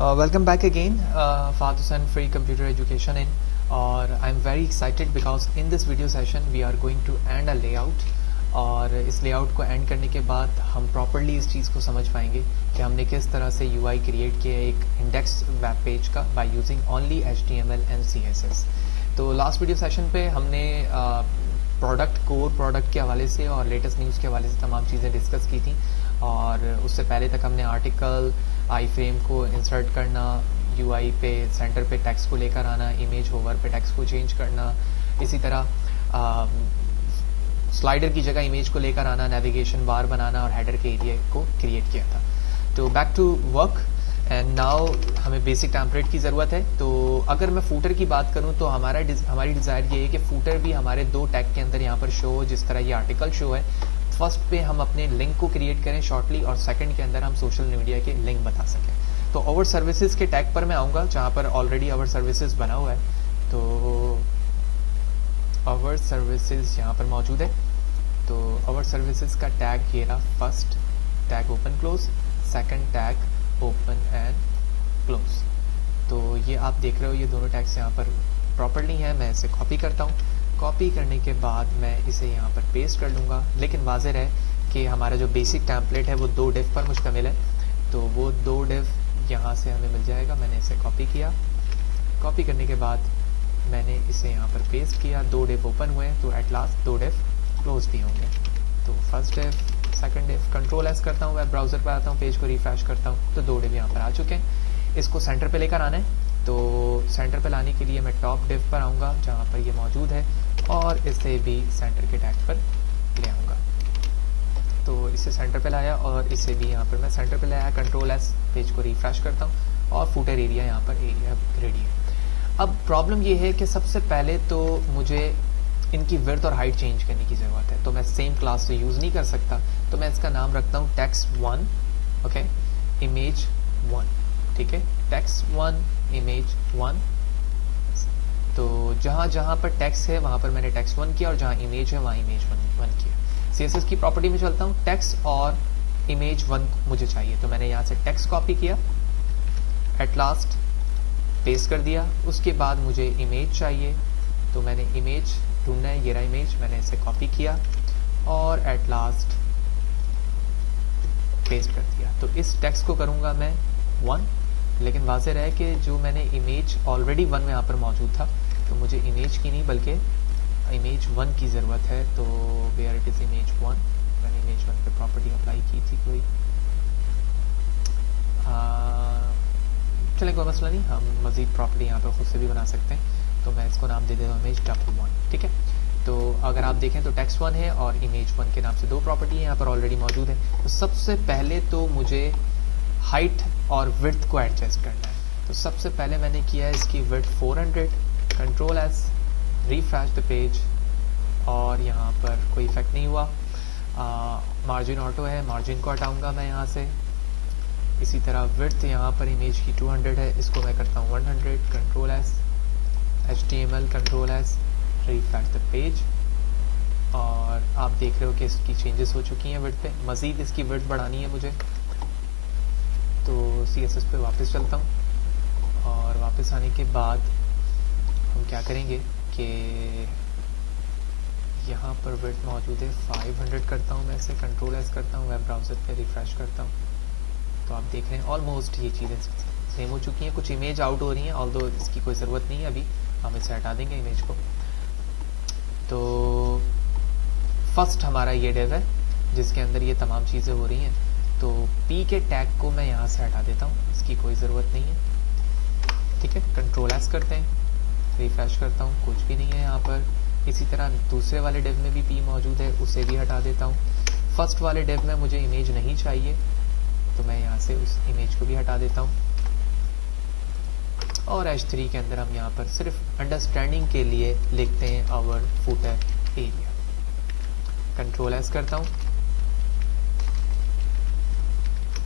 Welcome back again, Fahad Hussain, Free Computer Education in. और I'm very excited because in this video session we are going to end a layout. और इस layout को and करने के बाद हम properly इस चीज़ को समझ पाएंगे कि हमने किस तरह से UI क्रिएट किया है एक इंडेक्स वेब पेज का by using only HTML and CSS। तो लास्ट वीडियो सेशन पे हमने कोर प्रोडक्ट के हवाले से और लेटेस्ट न्यूज़ के हवाले से तमाम चीज़ें डिस्कस की थी। और उससे पहले तक हमने आर्टिकल आई फ्रेम को इंसर्ट करना, UI पे सेंटर पे टेक्स्ट को लेकर आना, इमेज होवर पे टेक्स्ट को चेंज करना, इसी तरह स्लाइडर की जगह इमेज को लेकर आना, नेविगेशन बार बनाना और हेडर के एरिया को क्रिएट किया था। तो back to work and now हमें बेसिक टेम्पलेट की ज़रूरत है। तो अगर मैं फूटर की बात करूं तो हमारी डिज़ायर ये है कि फूटर भी हमारे दो टैग के अंदर यहाँ पर शो हो, जिस तरह ये आर्टिकल शो है। फर्स्ट पे हम अपने लिंक को क्रिएट करें शॉर्टली और सेकंड के अंदर हम सोशल मीडिया के लिंक बता सकें। तो आवर सर्विसेज के टैग पर मैं आऊँगा जहाँ पर ऑलरेडी आवर सर्विसेज बना हुआ है। तो आवर सर्विसेज यहाँ पर मौजूद है। तो आवर सर्विसेज का टैग ये रहा, first tag open close, second tag open and close. तो ये आप देख रहे हो, ये दोनों टैग्स यहाँ पर प्रॉपरली हैं। मैं इसे कॉपी करता हूँ। कॉपी करने के बाद मैं इसे यहाँ पर पेस्ट कर लूँगा। लेकिन वाज़ेह है कि हमारा जो बेसिक टेम्पलेट है वो 2 डिव पर मुश्तमिल है, तो वो 2 डिव यहाँ से हमें मिल जाएगा। मैंने इसे कॉपी किया। कॉपी करने के बाद मैंने इसे यहाँ पर पेस्ट किया। 2 डिव ओपन हुए तो एट लास्ट 2 डिव क्लोज भी होंगे। तो first div, second div, control S करता हूँ, वेब ब्राउज़र पर आता हूँ, पेज को रिफ्रेश करता हूँ, तो 2 डिव यहाँ पर आ चुके हैं। इसको सेंटर पे लेकर आना है। तो सेंटर पे लाने के लिए मैं टॉप डिव पर आऊँगा जहाँ पर ये मौजूद है और इसे भी सेंटर के टैग पर ले आऊँगा। तो इसे सेंटर पे लाया और इसे भी यहाँ पर मैं सेंटर पे लाया। कंट्रोल एस, पेज को रिफ्रेश करता हूँ और फुटर एरिया यहाँ पर एरिया रेडी है। अब प्रॉब्लम ये है कि सबसे पहले तो मुझे इनकी विड्थ और हाइट चेंज करने की ज़रूरत है। तो मैं सेम क्लास से यूज़ नहीं कर सकता, तो मैं इसका नाम रखता हूँ text1, ओके, image 1, ठीक है, text1 image 1। तो जहाँ जहाँ पर टेक्स्ट है वहाँ पर मैंने text1 किया और जहाँ इमेज है वहाँ image 1 किया। CSS की प्रॉपर्टी में चलता हूँ, टेक्स्ट और image 1 मुझे चाहिए, तो मैंने यहाँ से टेक्स्ट कॉपी किया, एट लास्ट पेस्ट कर दिया। उसके बाद मुझे इमेज चाहिए, तो मैंने इमेज ढूंढना है, ये रहा इमेज, मैंने इसे कॉपी किया और एट लास्ट पेस्ट कर दिया। तो इस टेक्स्ट को करूँगा मैं 1, लेकिन वाज़ेह है कि जो मैंने इमेज ऑलरेडी 1 में यहाँ पर मौजूद था, तो मुझे इमेज की नहीं बल्कि इमेज 1 की ज़रूरत है। तो वेयर इट इज़ इमेज 1, मैंने इमेज 1 पे प्रॉपर्टी अप्लाई की थी कोई, चलें कोई मसला नहीं, हम मज़ीद प्रॉपर्टी यहाँ पर खुद से भी बना सकते हैं। तो मैं इसको नाम दे देता हूँ इमेज W1, ठीक है। तो अगर आप देखें तो text1 है और image 1 के नाम से 2 प्रॉपर्टी है यहाँ पर ऑलरेडी मौजूद है। तो सबसे पहले तो मुझे हाइट और विड्थ को एडजस्ट करना है। तो सबसे पहले मैंने किया है इसकी width 400, control S, refresh the page और यहाँ पर कोई इफेक्ट नहीं हुआ। मार्जिन ऑटो है, मार्जिन को हटाऊँगा मैं यहाँ से। इसी तरह विड्थ यहाँ पर इमेज की 200 है, इसको मैं करता हूँ 100, control S, HTML, control S, refresh the page. और आप देख रहे हो कि इसकी चेंजेस हो चुकी हैं विड्थ पे। मज़ीद इसकी विड्थ बढ़ानी है मुझे, तो CSS पे वापस चलता हूँ और वापस आने के बाद हम क्या करेंगे कि यहाँ पर विड्थ मौजूद है, 500 करता हूँ मैं इसे, कंट्रोल एस करता हूँ, वेब ब्राउज़र पे रिफ्रेश करता हूँ। तो आप देख रहे हैं ऑलमोस्ट ये चीज़ें सेम हो चुकी हैं। कुछ इमेज आउट हो रही हैं, ऑल्दो इसकी कोई ज़रूरत नहीं है अभी, हम इसे हटा देंगे इमेज को। तो फर्स्ट हमारा ये डिव है जिसके अंदर ये तमाम चीज़ें हो रही हैं। तो P के टैग को मैं यहाँ से हटा देता हूँ, इसकी कोई ज़रूरत नहीं है, ठीक है। कंट्रोल एस करते हैं, रिफ्रेश करता हूँ, कुछ भी नहीं है यहाँ पर। इसी तरह दूसरे वाले डिव में भी P मौजूद है, उसे भी हटा देता हूँ। फर्स्ट वाले डिव में मुझे इमेज नहीं चाहिए, तो मैं यहाँ से उस इमेज को भी हटा देता हूँ। और H3 के अंदर हम यहाँ पर सिर्फ अंडरस्टैंडिंग के लिए लिखते हैं our footer area. Control S करता हूँ,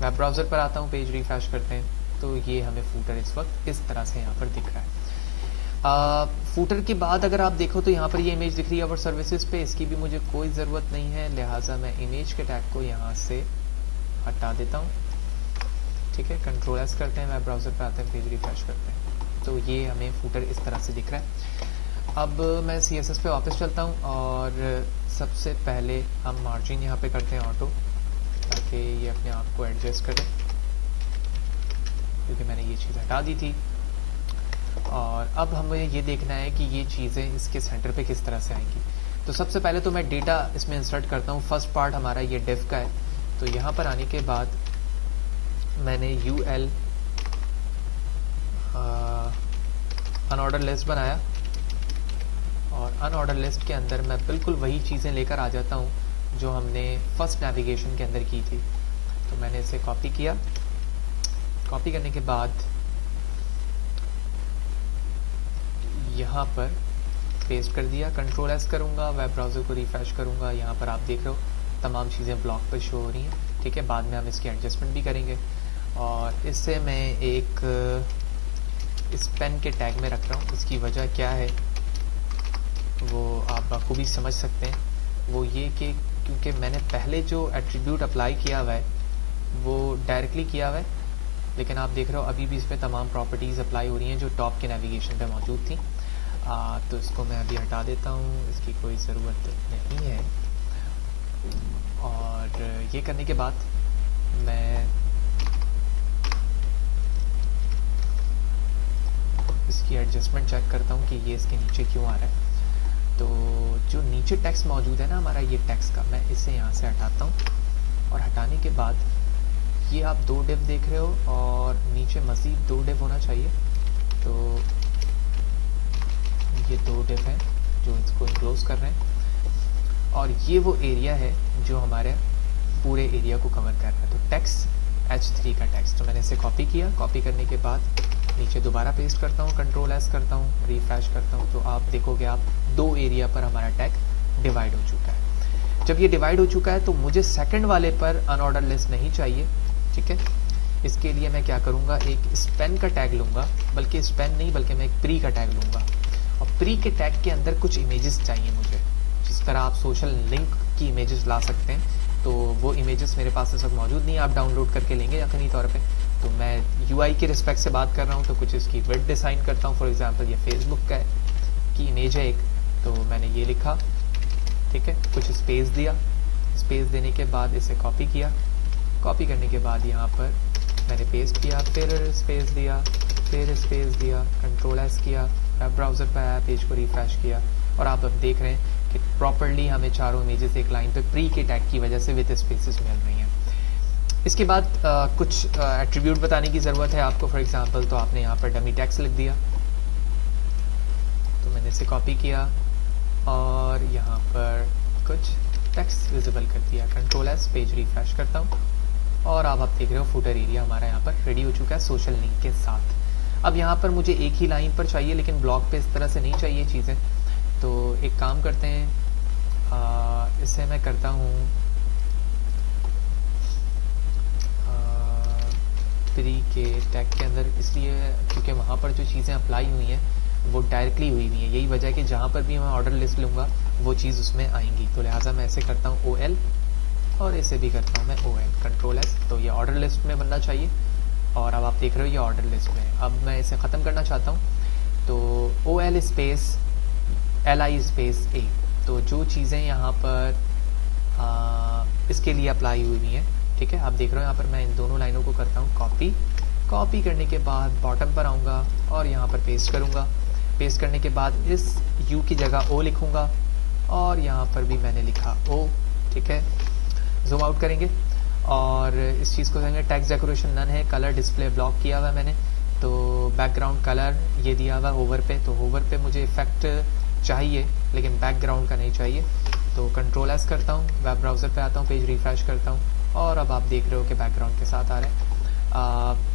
वेब ब्राउज़र पर आता हूँ, पेज रिफ्रेश करते हैं, तो ये हमें फुटर इस वक्त इस तरह से यहाँ पर दिख रहा है। फुटर के बाद अगर आप देखो तो यहाँ पर ये इमेज दिख रही है आवर सर्विसेज पे, इसकी भी मुझे कोई ज़रूरत नहीं है, लिहाजा मैं इमेज के टैग को यहाँ से हटा देता हूँ। ठीक है, कंट्रोल एस करते हैं, वेब ब्राउज़र पे आते हैं, पेज रिफ्रेश करते हैं, तो ये हमें फूटर इस तरह से दिख रहा है। अब मैं CSS पे वापस चलता हूँ और सबसे पहले हम मार्जिन यहाँ पे करते हैं ऑटो, ताकि ये अपने आप को एडजस्ट करे, क्योंकि मैंने ये चीज़ हटा दी थी। और अब हमें ये देखना है कि ये चीज़ें इसके सेंटर पे किस तरह से आएंगी। तो सबसे पहले तो मैं डेटा इसमें इंसर्ट करता हूँ। फर्स्ट पार्ट हमारा ये डिव का है, तो यहाँ पर आने के बाद मैंने UL अनऑर्डर लिस्ट बनाया, और अनऑर्डर लिस्ट के अंदर मैं बिल्कुल वही चीज़ें लेकर आ जाता हूँ जो हमने फर्स्ट नेविगेशन के अंदर की थी। तो मैंने इसे कॉपी किया, कॉपी करने के बाद यहाँ पर पेस्ट कर दिया, कंट्रोल एस करूँगा, वेब ब्राउज़र को रिफ्रेश करूँगा। यहाँ पर आप देख रहे हो तमाम चीज़ें ब्लॉक पर शो हो रही हैं, ठीक है। बाद में हम इसकी एडजस्टमेंट भी करेंगे। और इससे मैं एक इस पेन के टैग में रख रहा हूँ। इसकी वजह क्या है वो आप बखूबी समझ सकते हैं। वो ये कि क्योंकि मैंने पहले जो एट्रीब्यूट अप्लाई किया हुआ है वो डायरेक्टली किया हुआ है, लेकिन आप देख रहे हो अभी भी इस पर तमाम प्रॉपर्टीज़ अप्लाई हो रही हैं जो टॉप के नेविगेशन पे मौजूद थी। तो इसको मैं अभी हटा देता हूँ, इसकी कोई ज़रूरत नहीं है। और ये करने के बाद मैं इसकी एडजस्टमेंट चेक करता हूँ कि ये इसके नीचे क्यों आ रहा है। तो जो नीचे टेक्स्ट मौजूद है ना हमारा, ये टेक्स्ट का, मैं इसे यहाँ से हटाता हूँ। और हटाने के बाद ये आप 2 डिव देख रहे हो और नीचे मज़ीद 2 डिव होना चाहिए। तो ये 2 डिव हैं जो इसको इनक्लोज कर रहे हैं, और ये वो एरिया है जो हमारे पूरे एरिया को कवर कर रहा है। तो टेक्स्ट H3 का टेक्स्ट, तो मैंने इसे कॉपी किया, कॉपी करने के बाद नीचे दोबारा पेस्ट करता हूँ, कंट्रोल एस करता हूँ, रिफ्रेश करता हूँ, तो आप देखोगे आप 2 एरिया पर हमारा टैग डिवाइड हो चुका है। जब ये डिवाइड हो चुका है तो मुझे सेकंड वाले पर अनऑर्डर लिस्ट नहीं चाहिए, ठीक है। इसके लिए मैं क्या करूँगा, एक स्पेन का टैग लूँगा, बल्कि स्पेन नहीं बल्कि मैं एक प्री का टैग लूँगा। और प्री के टैग के अंदर कुछ इमेजेस चाहिए मुझे, जिस तरह आप सोशल लिंक की इमेजेस ला सकते हैं। तो वो इमेजेस मेरे पास इस वक्त मौजूद नहीं है, आप डाउनलोड करके लेंगे यकीनी तौर पे। तो मैं UI के रिस्पेक्ट से बात कर रहा हूँ, तो कुछ इसकी विड्थ डिसाइन करता हूँ। फॉर एग्जांपल ये फेसबुक का है की इमेज है एक, तो मैंने ये लिखा, ठीक है, कुछ स्पेस दिया, स्पेस देने के बाद इसे कॉपी किया, कॉपी करने के बाद यहाँ पर मैंने पेस्ट किया, फिर स्पेस दिया, फिर स्पेस दिया, कंट्रोल एस किया, वेब ब्राउज़र पर आया, पेज को रिफ्रेश किया, और आप अब देख रहे हैं कि प्रॉपर्ली हमें चारों इमेजेस एक लाइन पे प्री के टैग की वजह से विद स्पेसेस मिल रही हैं। इसके बाद कुछ एट्रीब्यूट बताने की ज़रूरत है आपको। फॉर एग्जांपल तो आपने यहाँ पर डमी टेक्स्ट लिख दिया, तो मैंने इसे कॉपी किया और यहाँ पर कुछ टेक्स्ट विजिबल कर दिया, कंट्रोल एस, पेज रिफ्रेश करता हूँ, और अब आप देख रहे हो फुटर एरिया हमारा यहाँ पर रेडी हो चुका है सोशल लिंक के साथ। अब यहाँ पर मुझे एक ही लाइन पर चाहिए, लेकिन ब्लॉग पे इस तरह से नहीं चाहिए चीज़ें। तो एक काम करते हैं, इसे मैं करता हूँ प्री के टैग के अंदर, इसलिए क्योंकि वहाँ पर जो चीज़ें अप्लाई हुई हैं वो डायरेक्टली हुई हुई हैं। यही वजह है कि जहाँ पर भी मैं ऑर्डर लिस्ट लूँगा वो चीज़ उसमें आएंगी। तो लिहाजा मैं ऐसे करता हूँ OL, और इसे भी करता हूँ मैं OL, कंट्रोल एस। तो ये ऑर्डर लिस्ट में बनना चाहिए, और अब आप देख रहे हो ये ऑर्डर लिस्ट में। अब मैं इसे ख़त्म करना चाहता हूँ, तो OL space LI space A। तो जो चीज़ें यहाँ पर इसके लिए अप्लाई हुई हुई हैं, ठीक है, आप देख रहे हो यहाँ पर मैं इन दोनों लाइनों को करता हूँ कॉपी, कॉपी करने के बाद बॉटम पर आऊँगा और यहाँ पर पेस्ट करूँगा। पेस्ट करने के बाद इस U की जगह O लिखूँगा, और यहाँ पर भी मैंने लिखा O, ठीक है। जूम आउट करेंगे और इस चीज़ को कहेंगे टेक्स्ट डेकोरेशन नन है, कलर डिस्प्ले ब्लॉक किया हुआ है मैंने। तो बैकग्राउंड कलर ये दिया हुआ होवर पे, तो होवर पे मुझे इफेक्ट चाहिए लेकिन बैकग्राउंड का नहीं चाहिए। तो कंट्रोल एस करता हूँ, वेब ब्राउज़र पे आता हूँ, पेज रिफ्रेश करता हूँ, और अब आप देख रहे हो कि बैकग्राउंड के साथ आ रहा है।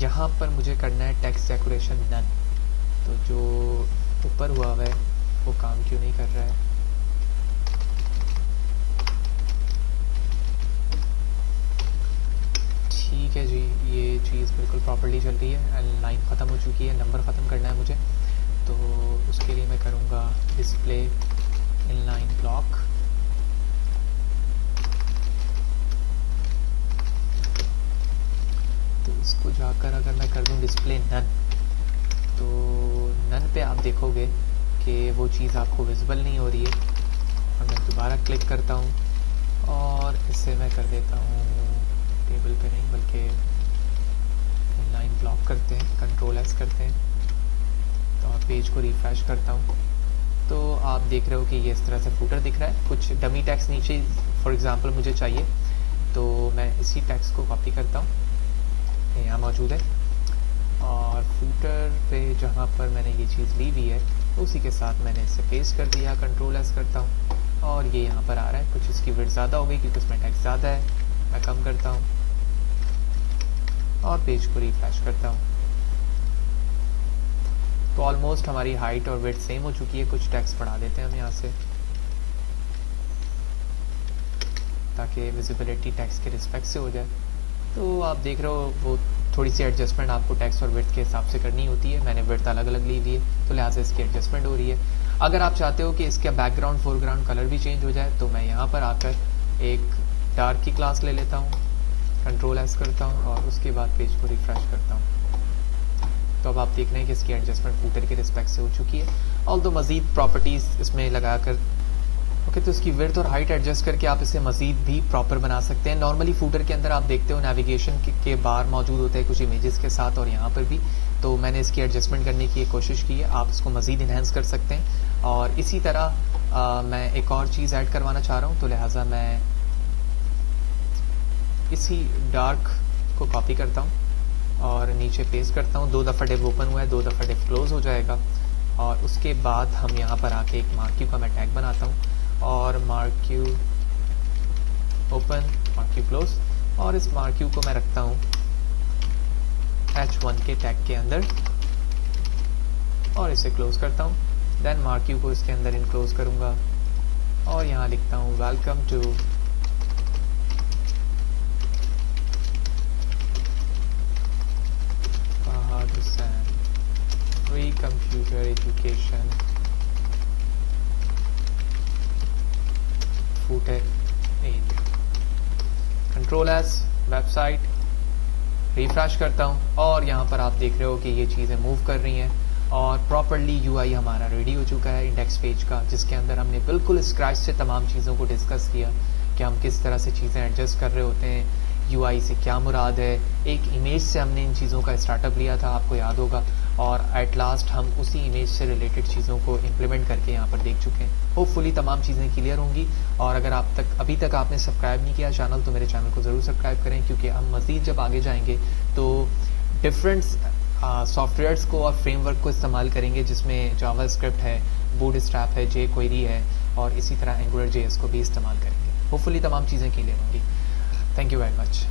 यहाँ पर मुझे करना है टेक्स्ट डेकोरेशन नन। तो जो ऊपर हुआ है वो काम क्यों नहीं कर रहा है? ठीक है जी, ये चीज़ बिल्कुल प्रॉपर्ली चल रही है, लाइन ख़त्म हो चुकी है, नंबर ख़त्म करना है मुझे। तो उसके लिए मैं करूँगा डिस्प्ले इनलाइन ब्लॉक, तो इसको जाकर अगर मैं कर दूं डिस्प्ले नन, तो नन पे आप देखोगे कि वो चीज़ आपको विजिबल नहीं हो रही है। और मैं दोबारा क्लिक करता हूँ और इससे मैं कर देता हूँ टेबल पे नहीं बल्कि लाइन ब्लॉक करते हैं, कंट्रोल एस करते हैं, तो आप पेज को रिफ्रेश करता हूँ तो आप देख रहे हो कि ये इस तरह से फूटर दिख रहा है। कुछ डमी टेक्स्ट नीचे फॉर एग्जांपल मुझे चाहिए, तो मैं इसी टेक्स्ट को कॉपी करता हूँ, ये यहाँ मौजूद है। और फूटर पे जहाँ पर मैंने ये चीज़ ली हुई है तो उसी के साथ मैंने इसे पेस्ट कर दिया, कंट्रोल एस करता हूँ और ये यहाँ पर आ रहा है। कुछ इसकी विड्थ ज़्यादा हो गई क्योंकि उसमें टेक्स्ट ज़्यादा है, मैं कम करता हूँ और पेज को रिफ्रेश करता हूँ। तो ऑलमोस्ट हमारी हाइट और विड्थ सेम हो चुकी है। कुछ टेक्स्ट बढ़ा देते हैं हम यहाँ से ताकि विजिबिलिटी टेक्स्ट के रिस्पेक्ट से हो जाए। तो आप देख रहे हो वो थोड़ी सी एडजस्टमेंट आपको टेक्स्ट और विड्थ के हिसाब से करनी होती है। मैंने विड्थ अलग अलग ली हुई है तो लिहाजा इसकी एडजस्टमेंट हो रही है। अगर आप चाहते हो कि इसका बैकग्राउंड फोरग्राउंड कलर भी चेंज हो जाए तो मैं यहाँ पर आकर एक डार्क की क्लास ले लेता हूँ, कंट्रोल एस करता हूँ और उसके बाद पेज को रिफ्रेश करता हूँ। तो अब आप देख रहे हैं कि इसकी एडजस्टमेंट फूटर के रिस्पेक्ट से हो चुकी है। और तो मज़ीद प्रॉपर्टीज़ इसमें लगाकर तो इसकी विड्थ और हाइट एडजस्ट करके आप इसे मज़ीद भी प्रॉपर बना सकते हैं। नॉर्मली फूटर के अंदर आप देखते हो नेविगेशन के बार मौजूद होते हैं कुछ इमेजेस के साथ और यहाँ पर भी, तो मैंने इसकी एडजस्टमेंट करने की कोशिश की है। आप इसको मज़ीद इन्हेंस कर सकते हैं। और इसी तरह मैं एक और चीज़ ऐड करवाना चाह रहा हूँ, तो लिहाजा मैं इसी डार्क को कॉपी करता हूँ और नीचे पेस्ट करता हूँ। 2 दफ़ा डिव ओपन हुआ है, 2 दफ़ा डिव क्लोज हो जाएगा। और उसके बाद हम यहाँ पर आके एक मार्क्यू का मैं टैग बनाता हूँ और मार्क्यू ओपन, मार्क्यू क्लोज, और इस मार्क्यू को मैं रखता हूँ h1 के टैग के अंदर और इसे क्लोज करता हूँ। देन मार्क्यू को इसके अंदर इनक्लोज करूँगा और यहाँ लिखता हूँ welcome to free computer education footer area. Control S, website refresh करता हूँ और यहाँ पर आप देख रहे हो कि ये चीज़ें मूव कर रही हैं और प्रॉपरली यूआई हमारा रेडी हो चुका है इंडेक्स पेज का, जिसके अंदर हमने बिल्कुल स्क्रैच से तमाम चीज़ों को डिस्कस किया कि हम किस तरह से चीज़ें एडजस्ट कर रहे होते हैं, यूआई से क्या मुराद है। एक इमेज से हमने इन चीज़ों का स्टार्टअप लिया था, आपको याद होगा, और एट लास्ट हम उसी इमेज से रिलेटेड चीज़ों को इम्प्लीमेंट करके यहाँ पर देख चुके हैं। होपफुली तमाम चीज़ें क्लियर होंगी। और अगर अभी तक आपने सब्सक्राइब नहीं किया चैनल तो मेरे चैनल को ज़रूर सब्सक्राइब करें, क्योंकि हम मज़ीद जब आगे जाएंगे तो डिफरेंट सॉफ्टवेयर्स को और फ्रेमवर्क को इस्तेमाल करेंगे, जिसमें जावास्क्रिप्ट है, बूटस्ट्रैप है, jQuery है और इसी तरह एंगुलर JS को भी इस्तेमाल करेंगे। होपफुली तमाम चीज़ें क्लियर होंगी। Thank you very much.